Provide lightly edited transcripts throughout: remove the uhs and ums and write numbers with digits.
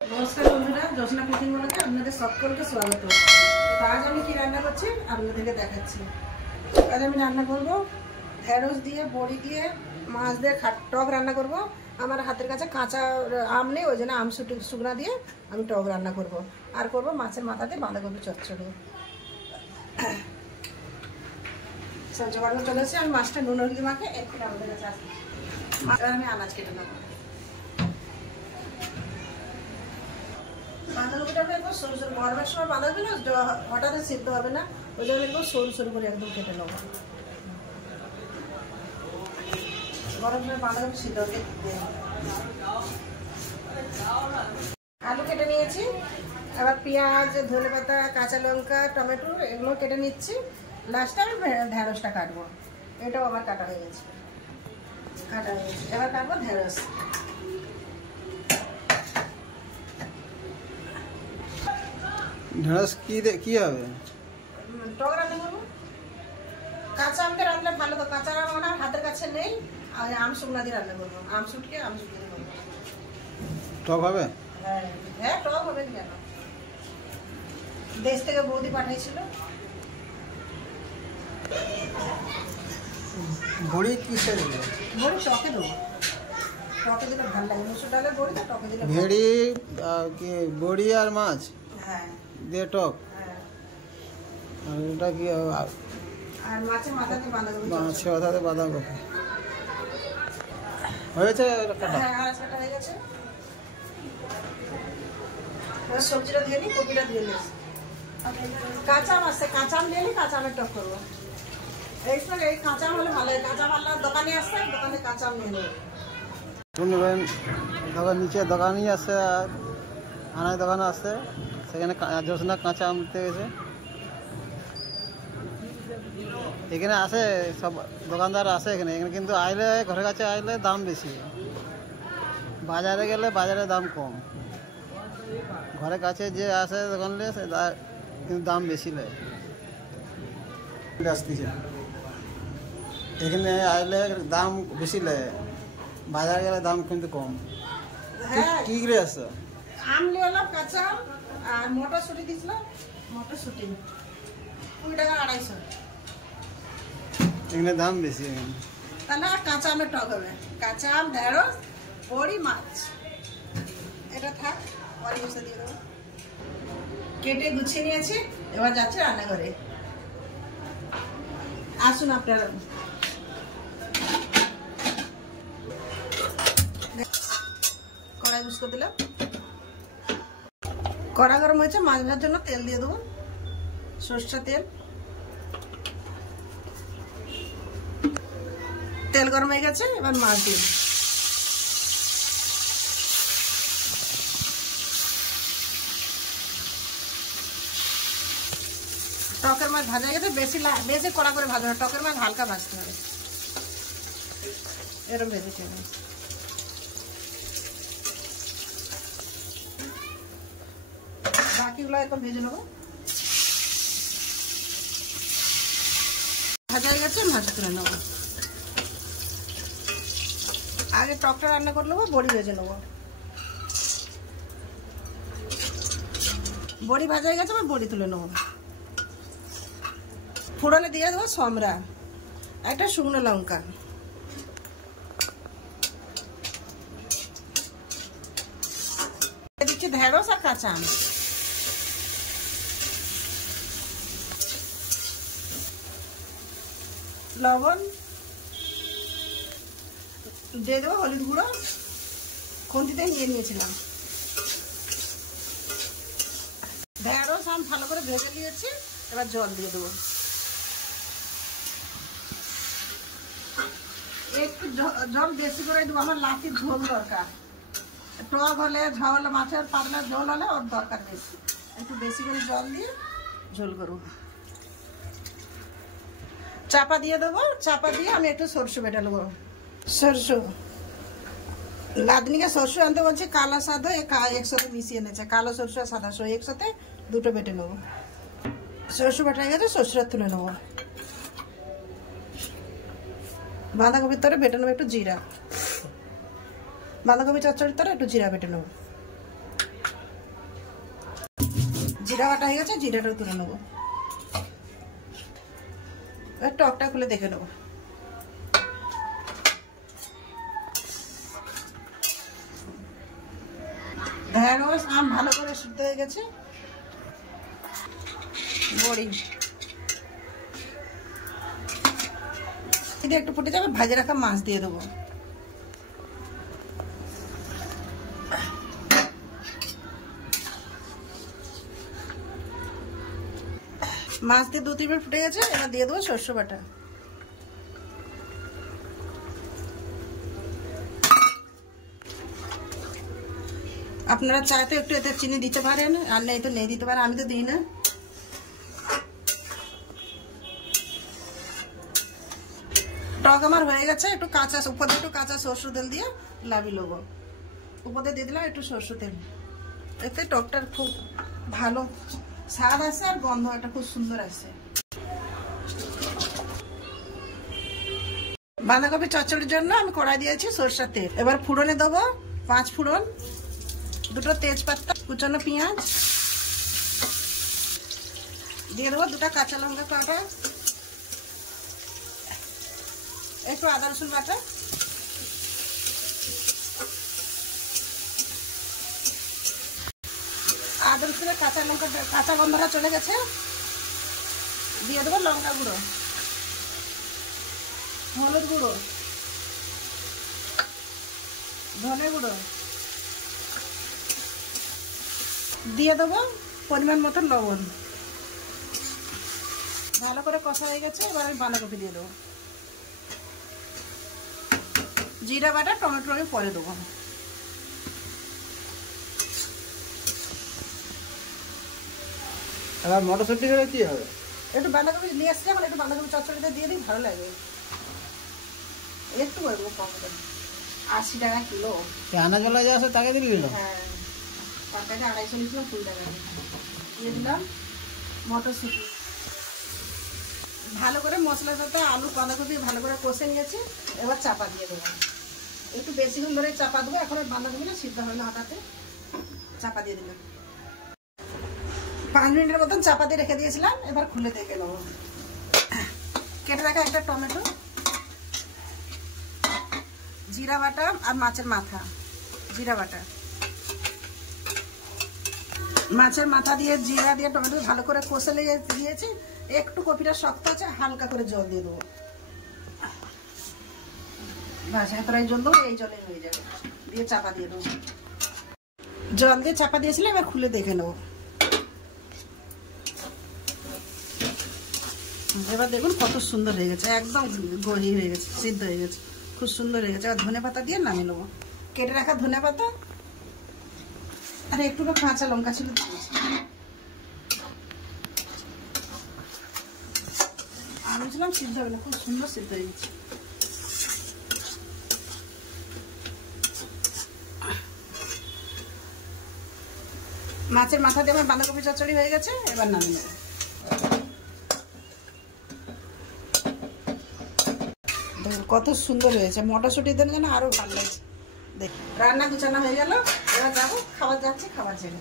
নমস্কার বন্ধুরা, জোসনা কুকিং ব্লগে আপনাদের সকলকে স্বাগত। আজ আমি কি রান্না করছি আপনাদেরকে দেখাচ্ছি। আজ আমি রান্না করব ঢেঁড়স দিয়ে, বড়ি দিয়ে, মাছ দিয়ে টক রান্না করব। আমার হাতের কাছে কাঁচা আম নেই, ওই জন্য আম শুকনা দিয়ে আমি টক রান্না করব। আর করব মাছের মাথা দিয়ে বাঁধাকপি চচ্চড়ি। সব জোগাড় চলে এসেছে। আমি মাছটা নুন হলদি মাখে একটু আমাদের কাছে আসি। আমি আনাজ কেটে নেব। বাঁধাকপিটা একদম সরু সরু, গরমের সময় বাঁধাকপি না হঠাৎ সিদ্ধ হবে না, ওই জন্য একদম সরু সরু করে একদম কেটে নেব। গরম সময় বাঁধাকপি সিদ্ধ হতে আলু কেটে নিয়েছি। আবার পেঁয়াজ, ধনেপাতা, কাঁচা লঙ্কা, টমেটো এগুলো কেটে নিচ্ছি। লাস্টে আমি ঢেঁড়সটা কাটবো। এটাও আবার কাটা হয়ে গেছে। এবার কাটবো ঢেঁড়স। ঢেঁড়স কি হবে? টক রান্না করবো। কাঁচা আম দিয়ে রান্না ভালো তো, কাঁচা আম আমার হাতের কাছে নেই। আর আম শুকনা দিয়ে রান্না করবো। আম শুটকে করবো। টক হবে? হ্যাঁ টক হবে কেন, দেশ থেকে বৌদি পাঠিয়েছিল। বড়ি কিসে দেবে? বড়ি টকে দেবো। টকে দিলে ভালো লাগে, মুসুর ডালের বড়ি তো টকে দিলে। ভেড়ি কি বড়ি আর মাছ হ্যাঁ দিয়ে টক। হ্যাঁ। আর এটা কি? আর মাছের মাথা দিয়ে বাঁধাকপি। মাছের মাথা দিয়ে বাঁধাকপি হয়েছে কাটা? হ্যাঁ আর কাটা হয়ে গেছে। সবজিটা দিয়ে নি, কপিটা দিয়ে নিস। কাঁচা আম আসছে, কাঁচা আম দিয়ে নি, কাঁচা আমের টক করবো। এই কাঁচা আম হলে ভালো হয়। কাঁচা আম দোকানে আসছে, দোকানে কাঁচা আম নিয়ে নেবে। নেবেন দোকান নিচে দোকানই আছে, আর আনাজ দোকানে আছে। সেখানে জোসনা কাঁচা আম নিতে গেছে। এখানে আসে সব দোকানদার আসে এখানে কিন্তু আইলে ঘরের কাছে আইলে দাম বেশি, বাজারে গেলে বাজারে দাম কম। ঘরের কাছে যে আসে দোকানলে সে কিন্তু দাম বেশি নেয়। আসতেছে এখানে আইলে দাম বেশি নেয়, বাজারে গেলে দাম কিন্তু কম। হ্যাঁ কি করে আসছে? আম নিয়ে এলাম, কাঁচা আম আর মটরশুঁটি দিয়েছিলাম। মটরশুঁটি 2 টাকা 250। এখানে দাম বেশি। এখানে তাহলে কাঁচা আমের টক হবে। কাঁচা আম, ঢেঁড়স, বড়ি, মাছ। এটা থাক, পরে বসে দিয়ে দেবো। কেটে গুছিয়ে নিয়েছি, এবার যাচ্ছে রান্নাঘরে। আসুন আপনারা। কড়াই ইউজ করে দিলাম। কড়া গরম হয়েছে, মাছ ভাজার জন্য তেল দিয়ে দেবো। সরষের তেল। তেল গরম হয়ে গেছে, এবার মাছ দিন। টকের মাছ ভাজা গেছে, বেশি কড়া করে ভাজা হবে। টকের মাছ হালকা ভাজতে হবে, এরকম ভেজেছি আমি। বাকিগুলো এখন ভেজে নেবো। ভাজা হয়ে গেছে, ভাজা তুলে নেবো। আগে টকটা রান্না করে নেবো, বড়ি ভেজে নেবো। বড়ি ভাজা হয়ে গেছে, আবার বড়ি তুলে নেবো। ফোড়নে দিয়ে দেবো সমরা, একটা শুকনো লঙ্কা, দিচ্ছি ঢেঁড়স আর কাঁচা আম। লবণ দিয়ে দেবো, হলুদ গুঁড়ো খুন্তিতে নিয়ে নিয়েছিলাম। ঢেঁড়স আম ভালো করে ভেজে নিয়েছি, এবার জল দিয়ে দেবো। একটু জল বেশি করে দেবো, আমার লাঠির ঝোল দরকার। টক হলে, ঝোল মাছের পাতলা ঝোল হলে ওর দরকার বেশি। একটু বেশি করে জল দিয়ে ঝোল করবো। চাপা দিয়ে দেবো। চাপা দিয়ে আমি একটু সরষে বেটে নেবো। সরষে লাদনিকে সরষে আনতে বলছি, কালো সাদা একসাথে মিশিয়ে এনেছে। কালো সরষে আর সাদা সরষে একসাথে দুটো বেটে নেবো। সরষে বেটে গেছে, সরষেটা তুলে নেবো। বাঁধাকপির তরে বেটে নেবো একটু জিরা। বাঁধাকপি চচ্চড়ির তরে একটু জিরা বেটে নেবো। জিরা বাটা হয়ে গেছে, জিরাটাও তুলে নেবো। এবার টকটা খুলে দেখে নেবো। ঢেঁড়স আম ভালো করে সিদ্ধ হয়ে গেছে। বড়ি একটু ফুটে যাবে, ভাজে রাখা মাছ দিয়ে দেবো। মাছ দিয়ে 2-3 মিনিট ফুটে গেছে, এবার দিয়ে দেবো সরষে বাটা। আপনারা চাইতে একটু এতে চিনি দিতে পারেন, আর নেই তো নেই দিতে পারেন, আমি তো দিই না। টক আমার হয়ে গেছে, একটু কাঁচা উপরে একটু কাঁচা সরষে তেল দিয়ে লাবি নেবো। উপরে দিয়ে দিলাম একটু সরষে তেল, এতে টকটার খুব ভালো স্বাদ আসে আর গন্ধটা খুব সুন্দর আসে। বাঁধাকপি চচ্চড়ির জন্য আমি কড়াই দিয়েছি সরষের তেল। এবার ফোড়নে দেবো 5 ফোড়ন, 2টো তেজপাতা, কুচানো পেঁয়াজ দিয়ে দেবো, 2টা কাঁচা লঙ্কা কাটা, একটু আদা রসুন বাটা, আদা রসুনের কাঁচা লঙ্কা কাঁচা গন্ধটা চলে গেছে, দিয়ে দেবো লঙ্কা গুঁড়ো, হলুদ গুঁড়ো, ধনে গুঁড়ো, দিয়ে দেবো পরিমাণ মতো লবণ। ভালো করে কষা হয়ে গেছে, এবার আমি বাঁধাকপি দিয়ে দেবো। জিরা বাটা টমেটো আমি পরে দেবো। এবার মটরশুঁটি করে কি হবে? একটু বাঁধাকপি নিয়ে আসছে, এখন একটু বাঁধাকপি চচ্চড়িতে দিয়ে দিই, ভালো লাগে। একটু করবো কম করে, 80 টাকা কিলো। আনা জলা যা আছে তাকে দিলি? হ্যাঁ, তরকারি 250 নিয়েছিল, 2 টাকা দিয়ে দিলাম। মটরশুঁটি ভালো করে মশলার সাথে আলু বাঁধাকপি ভালো করে কষে নিয়েছি, এবার চাপা দিয়ে দেবো। একটু বেশিক্ষণ ধরে চাপা দেবো, এখন বাঁধাকপিটা সিদ্ধ হয় না, হঠাৎ চাপা দিয়ে দিলাম। 5 মিনিটের মতন চাপা দিয়ে রেখে দিয়েছিলাম, এবার খুলে দেখে নেবো। কেটে রাখা একটা টমেটো, জিরা বাটা আর মাছের মাথা, জিরা বাটা, মাছের মাথা দিয়ে জিরা দিয়ে টমেটো ভালো করে কষে দিয়েছি। একটু কপিটা শক্ত আছে, হালকা করে জল দিয়ে দেবো। বাস এতটাই জল দেবো, এই জলে হয়ে যাবে। দিয়ে চাপা দিয়ে দেবো, জল দিয়ে চাপা দিয়েছিলাম, এবার খুলে দেখে নেবো। এবার দেখুন কত সুন্দর হয়ে গেছে, একদম গড়ি হয়ে গেছে, সিদ্ধ হয়ে গেছে, খুব সুন্দর হয়ে গেছে। এবার ধনে পাতা দিয়ে নামিয়ে নেবো। কেটে রাখা ধনে পাতা আর একটু কাঁচা লঙ্কা ছিল দিয়েছি। আমি ছিলাম সিদ্ধ হবে না, খুব সুন্দর সিদ্ধ হয়ে গেছে। মাছের মাথা দিয়ে আমার বাঁধাকপি চচ্চড়ি হয়ে গেছে, এবার নামিয়ে নেবো। কত সুন্দর হয়েছে, মটরশুঁটি দেন যেন আরো ভালো লাগছে। দেখ রান্না গুছানো হয়ে গেল, এবার যাবো খাবার, যাচ্ছে খাবার ছেড়ে।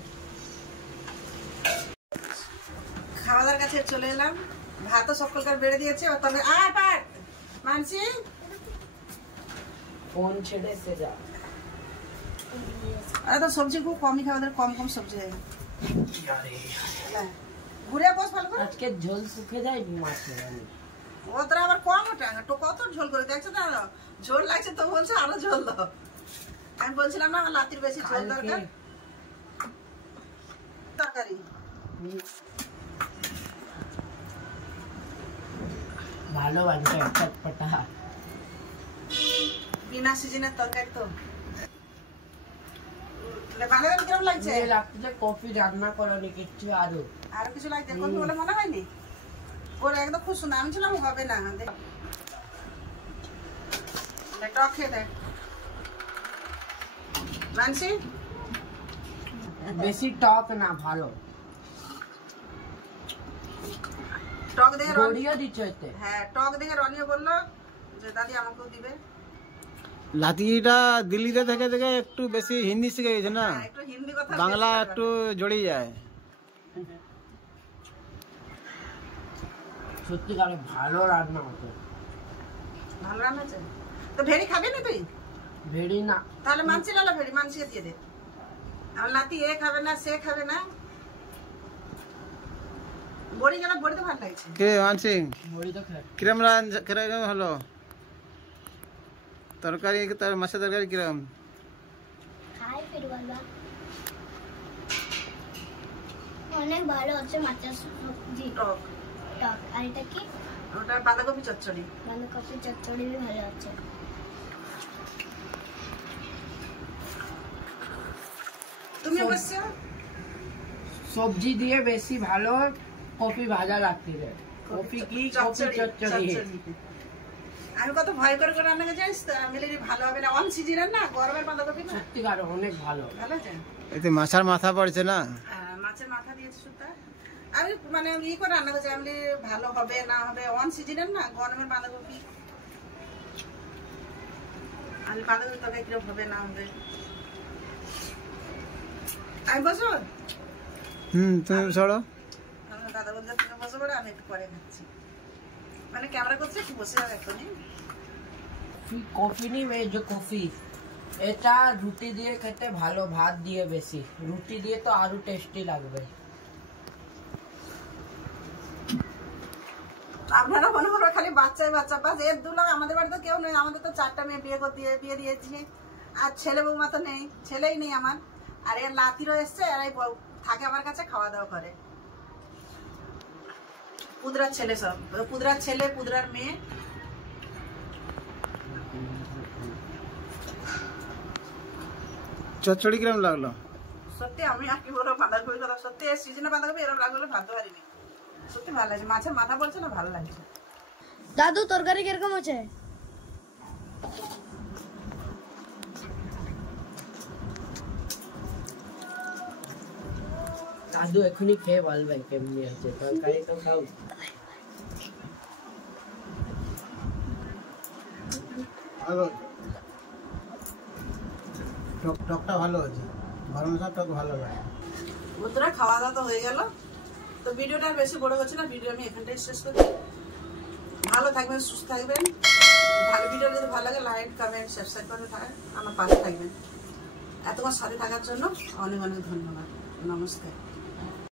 খাওয়াদার কাছে চলে এলাম, ভাতও সকলকার বেড়ে দিয়েছে। তবে আয় পাট মানসি ফোন ছেড়ে সে যা। আরে তো সবজি খুব কমই খাওয়া, কম কম সবজি হয়। ঘুরে বস ভালো করে। আজকে ঝোল শুকে যায় মাছ। ও তোরা আবার কম ওটা তো কত ঝোল করে দেখছো না, ঝোল লাগছে তো বলছে আরো ঝোল দাও। আমি বলছিলাম না আমার লাতির বেশি ঝোল দরকার। তরকারি ভালো বানটা চটপটা বিনা সিজনের তরকারি তো বানাবে কিরকম লাগছে? লাগছে কফি রান্না করনি কিচ্ছু আরো কিছু লাগছে কোন বলে মনে হয়নি? ওর একদম খুব সুন্দর, আমি ছিলাম হবে না। টক খেয়ে দেখ মানসি, বেশি টক না, ভালো টক দেখে রনিও দিচ্ছ এতে। হ্যাঁ টক দেখে রনিও বললো যে দাদি আমাকেও দিবে। লাতিটা দিল্লিতে থেকে থেকে একটু বেশি হিন্দি শিখে গেছে না, একটু হিন্দি কথা বাংলা একটু জড়িয়ে যায়। সত্যিকারে ভালো রান্না হতো। ভালো রান্না হচ্ছে। তো ভেড়ি খাবি না তুই? ভেড়ি না। তাহলে মানছি লালা ভেড়ি মানছিকে দিয়ে দে। আমার নাতি এ খাবে না, সে খাবে না। বড়ি গেলে বড়ি তো ভালো লাগছে। কে মানছি ভেড়ি তো খায়। কিরম কিরম হলো তরকারি? তার মাছের তরকারি কিরম? খাই ফির বলবা অনেক ভালো হচ্ছে মাছের সবজি টক। টক। আর এটা কি? ওটা বাঁধাকপি চচ্চড়ি। বাঁধাকপি চচ্চড়ি ভালো হচ্ছে। তুমি বলছো সবজি দিয়ে বেশি ভালো কপি ভাজা লাগতে দেয়। কপি কি? কপি চচ্চড়ি। আমি কত ভয় করে করে রান্না করে জানিস তো? আমি বলি ভালো হবে না, অন সিজনের না, গরমের বাঁধাকপি না। সত্যিকারে অনেক ভালো। ভালো আছে। এতে মাছের মাথা পড়ছে না? মাছের মাথা দিয়েছে সুতা। আমি মানে ই করে রান্না করছি, আমি বলি ভালো হবে না হবে, অন সিজনের না, গরমের বাঁধাকপি। আমি বাঁধাকপি তরকারি কিরকম হবে না হবে। আমি বসো? তুমি সরো। দাদা বলতে তুমি বসে পড়ে, আমি একটু পরে খাচ্ছি। মানে ক্যামেরা করছে, একটু বসে যাবে এখনই। কফি নি যে কফি, এটা রুটি দিয়ে খেতে ভালো, ভাত দিয়ে বেশি। রুটি দিয়ে তো আরো টেস্টি লাগবে। আপনারা মনে করো খালি বাচ্চাই বাচ্চা, বাস এর দুলাভ। আমাদের বাড়িতে কেউ নেই, আমাদের তো 4টা মেয়ে বিয়ে দিয়েছি, আর ছেলে বৌমা তো নেই, ছেলেই নেই আমার। আর এর লাতিরও এসছে, এরাই থাকে আমার কাছে, খাওয়া দাওয়া করে। পুদরার ছেলে সব, পুদরার ছেলে, পুদরার মেয়ে। চচ্চড়ি কিরম লাগলো? সত্যি আমি আর কি বলবো, বাঁধাকপির কথা। সত্যি এই সিজনে বাঁধাকপি এরকম লাগলো ভাবতে পারিনি। সত্যি ভালো লাগছে, মাছের মাথা বলছে না, ভালো লাগছে। দাদু তরকারি কিরকম আছে? দাদু এখনই খেয়ে বলবেন কেমনি আছে। তরকারি তো খাও। ভালো, টকটা ভালো আছে। ভালো না, টক ভালো লাগে। বন্ধুরা খাওয়া দাওয়া তো হয়ে গেল, তো ভিডিওটা আর বেশি বড় হচ্ছে না, ভিডিও আমি এখানটাই শেষ করছি। ভালো থাকবেন, সুস্থ থাকবেন। ভালো ভিডিও যদি ভালো লাগে লাইক কমেন্ট সাবস্ক্রাইব করে আমার পাশে থাকবেন। এতক্ষণ সাথে থাকার জন্য অনেক অনেক ধন্যবাদ। নমস্কার।